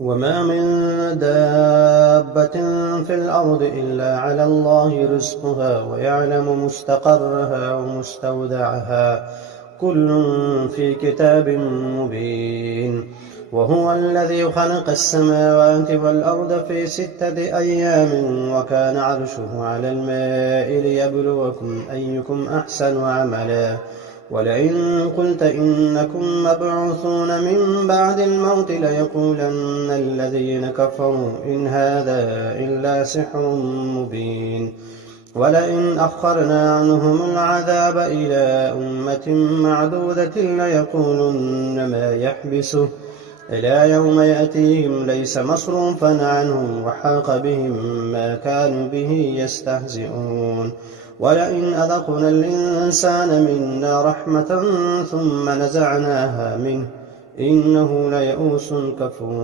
وما من دابة في الأرض إلا على الله رزقها ويعلم مستقرها ومستودعها كل في كتاب مبين. وهو الذي خلق السماوات والأرض في 6 أيام وكان عرشه على الماء ليبلوكم أيكم أحسن عملا. ولئن قلت إنكم مبعوثون من بعد الموت ليقولن الذين كفروا إن هذا إلا سحر مبين. ولئن أخرنا عنهم العذاب إلى أمة معدودة ليقولن ما يحبسه إلى يوم يأتيهم ليس مصروفا عنهم وحاق بهم ما كانوا به يستهزئون. ولئن أذقنا الإنسان منا رحمة ثم نزعناها منه إنه ليئوس كفور.